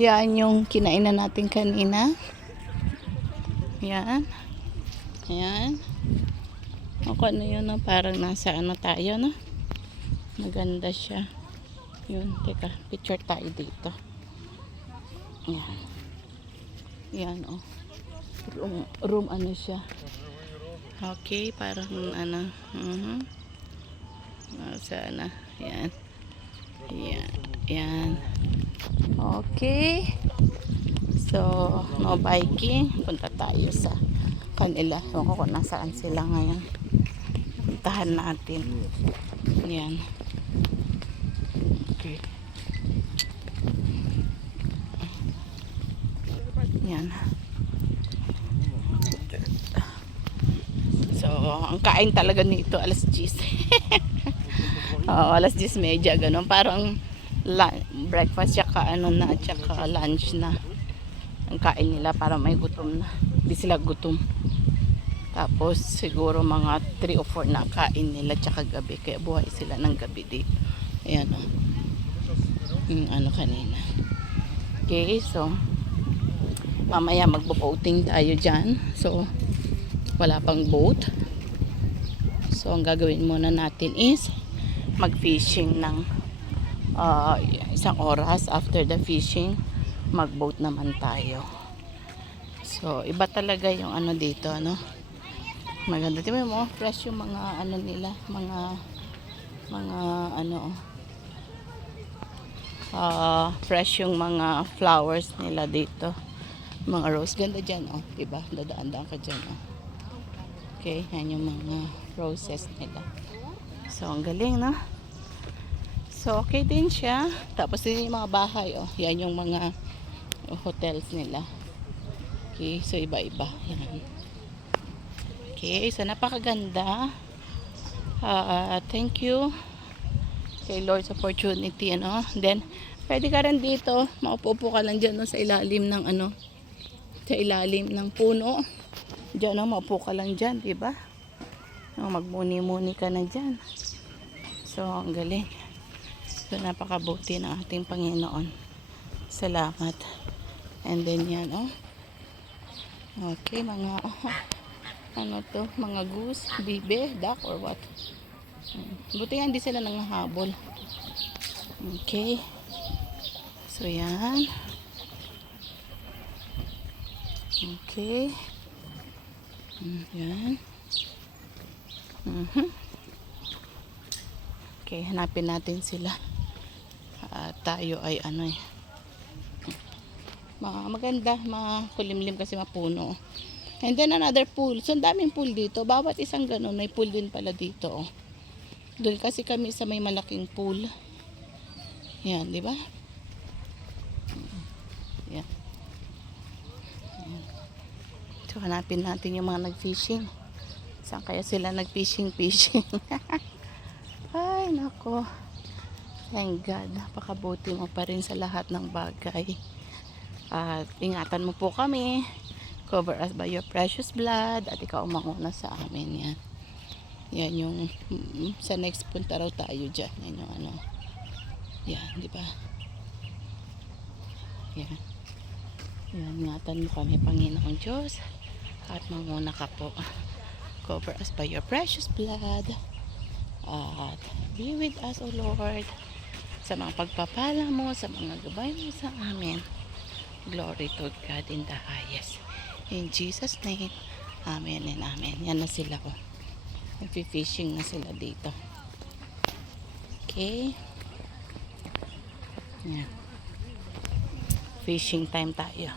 Yan yung kinainan natin kanina. Yan. Yan. O kung ano yun, no? Parang nasa ano tayo, no? Maganda siya. Yun, teka, picture tayo dito. Yan. Yan, oh. Room ano siya. Okay, parang ano. Sana. Yan. Yan. Yan. Okay. So, no biking. Punta tayo sa kanila. Ewan ko kung nasaan sila ngayon. Puntahan natin. Yan. Okay. Yan. So, ang kain talaga nito alas 10. Alas 10:30 ganun. Parang breakfast tsaka ano na, tsaka lunch na. Ang kain nila para may gutom na. Hindi sila gutom. Tapos siguro mga 3 o 4 na kain nila tsaka gabi. Kaya buhay sila ng gabi dito. Ayan o. Yung ano kanina. Okay, so mamaya magbo-boating tayo dyan. So wala pang boat. So ang gagawin muna natin is mag-fishing ng isang oras. After the fishing, mag-boat naman tayo. So iba talaga yung ano dito, no? Maganda. Tingnan mo, fresh yung mga ano nila, mga ano, fresh yung mga flowers nila dito. Mga rose. Ganda dyan, oh. Diba? Dadaan-daan ka dyan, oh. Okay, yan yung mga roses nila. So, ang galing, no? So, okay din siya. Tapos, din yung mga bahay, oh. Yan yung mga hotels nila. Okay, so iba-iba. Yan. Okay, so napakaganda. Thank you kay Lord sa opportunity, ano. Then, pwede ka rin dito. Maupo-upo ka lang dyan, no, sa ilalim ng ano, sa ilalim ng puno. Diyan, no, maupo ka lang dyan, diba? No, magmuni-muni ka na dyan. So, ang galing. So, napakabuti ng ating Panginoon. Salamat. And then, yan, oh. Okay, mga, ano to, mga goose, bibe, duck, or what? Buti nga hindi sila nangahabol. Okay. So, yan. Okay. Yan. Okay, hanapin natin sila. Tayo ay ano eh. Maganda, makulimlim kasi mapuno. And then another pool. So, ang daming pool dito. Bawat isang ganun, may pool din pala dito. Oh. Doon kasi kami sa may malaking pool. Yan, di ba? Yan. Yan. So, hanapin natin yung mga nag-fishing. Saan kaya sila nag-fishing? Ay, nako. Thank God. Napakabuti mo pa rin sa lahat ng bagay. At ingatan mo po kami. Cover us by your precious blood. At ikaw manguna sa amin. Yan. Yan yung sa next punta raw tayo dyan. Yan yung ano. Yan, di ba? Yan. Yan, ingatan mo kami, Panginoong Diyos. At manguna ka po. Cover us by your precious blood. At be with us, O Lord. Sa mga pagpapala mo, sa mga gabay mo sa amin. Glory to God in the highest. In Jesus' name, amen and amen. Yan na sila, oh. Nag-fishing na sila dito. Okay. Yan. Fishing time tayo.